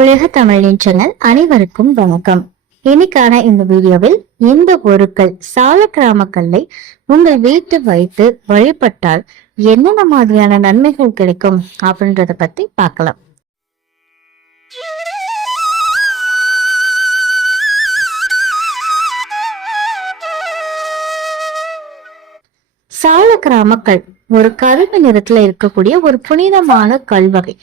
உலக தமிழின் நின்றங்கள் அனைவருக்கும் வணக்கம். இன்னைக்கான இந்த வீடியோவில் இந்த பொருட்கள் சால கிராமக்கல்லை உங்கள் வீட்டு வைத்து வழிபட்டால் என்னென்ன மாதிரியான நன்மைகள் கிடைக்கும் அப்படின்றத பத்தி பார்க்கலாம். சால கிராமக்கல் ஒரு கருப்பு நிறத்துல இருக்கக்கூடிய ஒரு புனிதமான கல்வகை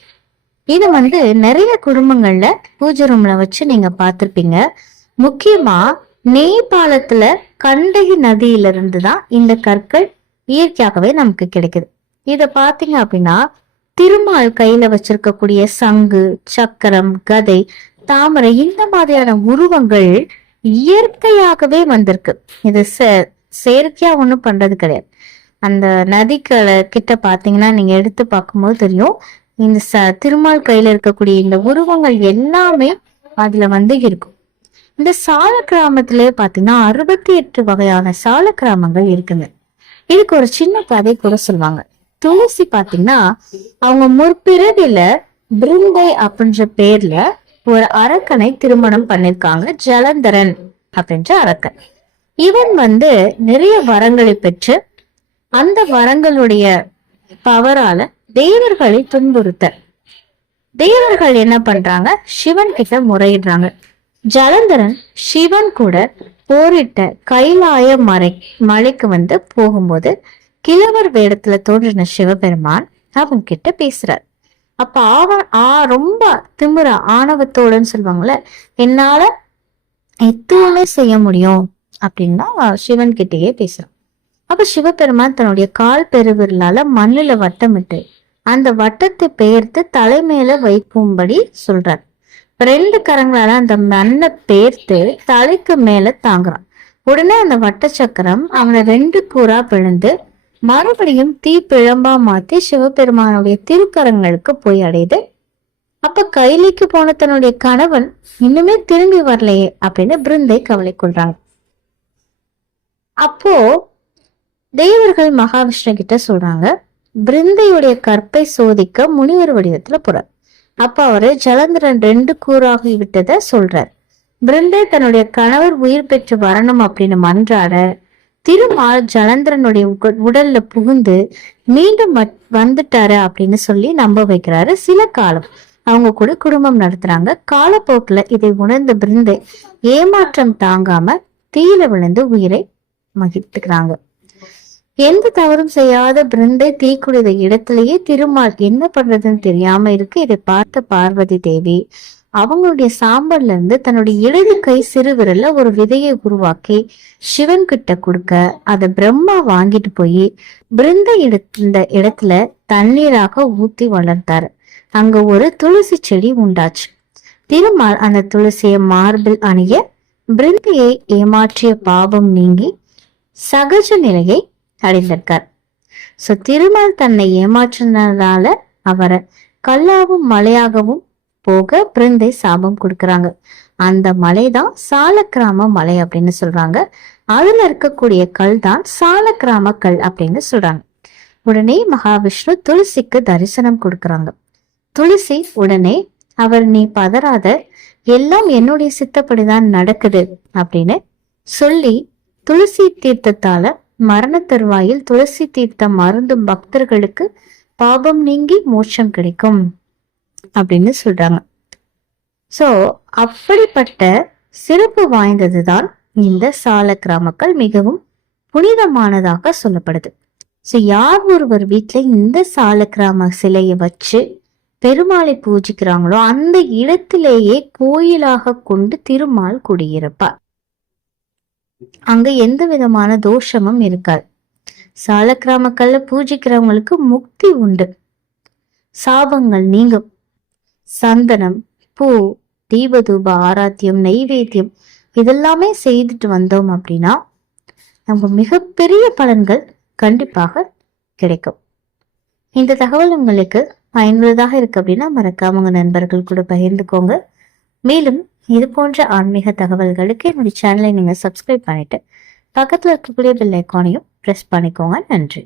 இது வந்து நிறைய குடும்பங்கள்ல பூஜை ரூம்ல வச்சு நீங்க பார்த்திருப்பீங்க முக்கியமா நேபாளத்துல கண்டகி நதியில இருந்து தான் இந்த கற்கள் இயற்கையாகவே நமக்கு கிடைக்குது. இத பாத்தீங்க அப்படின்னா திருமால் கையில வச்சிருக்கக்கூடிய சங்கு சக்கரம் கதை தாமரை இந்த மாதிரியான உருவங்கள் இயற்கையாகவே வந்திருக்கு. இது செ- செயற்கையா ஒண்ணும் பண்றது கிடையாது. அந்த நதிக்களை கிட்ட பாத்தீங்கன்னா நீங்க எடுத்து பார்க்கும்போது தெரியும். இந்த ச திருமால் கையில இருக்கக்கூடிய இந்த உருவங்கள் எல்லாமே அதுல வந்து இருக்கும். இந்த சால கிராமத்திலே பாத்தீங்கன்னா அறுபத்தி எட்டு வகையான சால கிராமங்கள் இருக்குங்க. இதுக்கு ஒரு சின்ன கதை கூட சொல்லுவாங்க. துளசி பாத்தீங்கன்னா அவங்க முற்பிறவில பிருந்தை அப்படின்ற பேர்ல ஒரு அரக்கனை திருமணம் பண்ணிருக்காங்க. ஜலந்தரன் அப்படின்ற அரக்கன். இவன் வந்து நிறைய வரங்களை பெற்று அந்த வரங்களுடைய பவரால தேவர்களை துன்புறுத்த தேவர்கள் என்ன பண்றாங்க? சிவன் கிட்ட முறையிடுறாங்க. ஜலந்தரன் சிவன் கூட போரிட்ட கைலாய மறை மலைக்கு வந்து போகும்போது கிழவர் வேடத்துல தோன்றின சிவபெருமான் அவன் கிட்ட பேசுறார். அப்ப அவன் ஆ ரொம்ப திமிர ஆணவத்தோடன்னு சொல்லுவாங்கல்ல என்னால எதுவுமே செய்ய முடியும் அப்படின்னா சிவன் கிட்டேயே பேசுறான். அப்ப சிவபெருமான் தன்னுடைய கால் பெருவிரலால மண்ணுல வட்டமிட்டு அந்த வட்டத்தை பெயர்த்து தலைமையில வைக்கும்படி சொல்றார். ரெண்டு கரங்களால அந்த மண்ணை பேர்த்து தலைக்கு மேல தாங்குறான். உடனே அந்த வட்ட சக்கரம் அவனை ரெண்டு கூறா பிளந்து மறுபடியும் தீ பிழம்பா மாத்தி சிவபெருமானுடைய திருக்கரங்களுக்கு போய் அடையுது. அப்ப கைலிக்கு போன தன்னுடைய கணவன் இன்னுமே திரும்பி வரலையே அப்படின்னு பிருந்தை கவலை கொள்றாங்க. அப்போ தேவர்கள் மகாவிஷ்ணு கிட்ட சொல்றாங்க பிருந்தையுடைய கற்பை சோதிக்க முனிவர் வடிவத்துல போறார். அப்ப அவரு ஜலந்திரன் ரெண்டு கூறாகி விட்டதை சொல்றார். பிருந்தை தன்னுடைய கணவர் உயிர் பெற்று வரணும் அப்படின்னு மன்றாட திருமால் ஜலந்திரனுடைய உடல்ல புகுந்து மீண்டும் வந்துட்டாரு அப்படின்னு சொல்லி நம்ப வைக்கிறாரு. சில காலம் அவங்க கூட குடும்பம் நடத்துறாங்க. காலப்போக்குல இதை உணர்ந்த பிருந்தை ஏமாற்றம் தாங்காம தீயில விழுந்து உயிரை மகிழ்த்துக்கிறாங்க எந்த தவறும் செய்யாத பிருந்தை தீக்குடித இடத்திலேயே திருமால் என்ன பண்றதுன்னு தெரியாம இருக்கு. இதை பார்த்த பார்வதி தேவி அவங்களுடைய சாம்பல்ல இருந்து தன்னுடைய இடது கை சிறு விரல்ல ஒரு விதையை உருவாக்கி சிவன் கிட்ட கொடுக்க அதை பிரம்மா வாங்கிட்டு போய் பிருந்த இந்த இடத்துல தண்ணீராக ஊத்தி வளர்த்தாரு. அங்க ஒரு துளசி செடி உண்டாச்சு. திருமால் அந்த துளசியை மார்பில் அணிய பிருந்தையை ஏமாற்றிய பாவம் நீங்கி சகஜ நிலையை அடைந்திருக்கார் சோ திருமால் தன்னை ஏமாற்றினதால அவரை கல்லாவும் மலையாகவும் போக பிருந்தை சாபம் கொடுக்கறாங்க. அந்த மலைதான் சாலக்கிராம மலை அப்படின்னு சொல்றாங்க. அதுல இருக்கக்கூடிய கல் தான் சாலக்கிராம கல் அப்படின்னு சொல்றாங்க. உடனே மகாவிஷ்ணு துளசிக்கு தரிசனம் கொடுக்கறாங்க. துளசி உடனே அவர் நீ பதறாத எல்லாம் என்னுடைய சித்தப்படிதான் நடக்குது அப்படின்னு சொல்லி துளசி தீர்த்தத்தால மரண தருவாயில் துளசி தீர்த்தம் மருந்தும் பக்தர்களுக்கு பாபம் நீங்கி மோட்சம் கிடைக்கும் அப்படின்னு சொல்றாங்க. சோ அப்படிப்பட்ட சிறப்பு வாய்ந்ததுதான் இந்த சால கிராமக்கள் மிகவும் புனிதமானதாக சொல்லப்படுது. சோ யார் ஒருவர் வீட்டுல இந்த சால கிராம சிலையை வச்சு பெருமாளை பூஜிக்கிறாங்களோ அந்த இடத்திலேயே கோயிலாக கொண்டு திருமால் குடியிருப்பார். அங்க எந்த விதமான தோஷமும் இருக்காது. சாலக்கிராமக்கல்ல பூஜிக்கிறவங்களுக்கு முக்தி உண்டு. சாபங்கள் நீங்கும். சந்தனம் பூ தீபதூப ஆராத்தியம் நெய்வேத்தியம் இதெல்லாமே செய்துட்டு வந்தோம் அப்படின்னா நமக்கு மிகப்பெரிய பலன்கள் கண்டிப்பாக கிடைக்கும். இந்த தகவல் உங்களுக்கு பயனுள்ளதாக இருக்கு அப்படின்னா மறக்காம உங்க நண்பர்கள் கூட பகிர்ந்துக்கோங்க. மேலும் இது போன்ற ஆன்மீக தகவல்களுக்கு என்னுடைய சேனலை நீங்க சப்ஸ்கிரைப் பண்ணிட்டு பக்கத்துல இருக்கக்கூடிய பெல் ஐக்கானையும் ப்ரெஸ் பண்ணிக்கோங்க. நன்றி.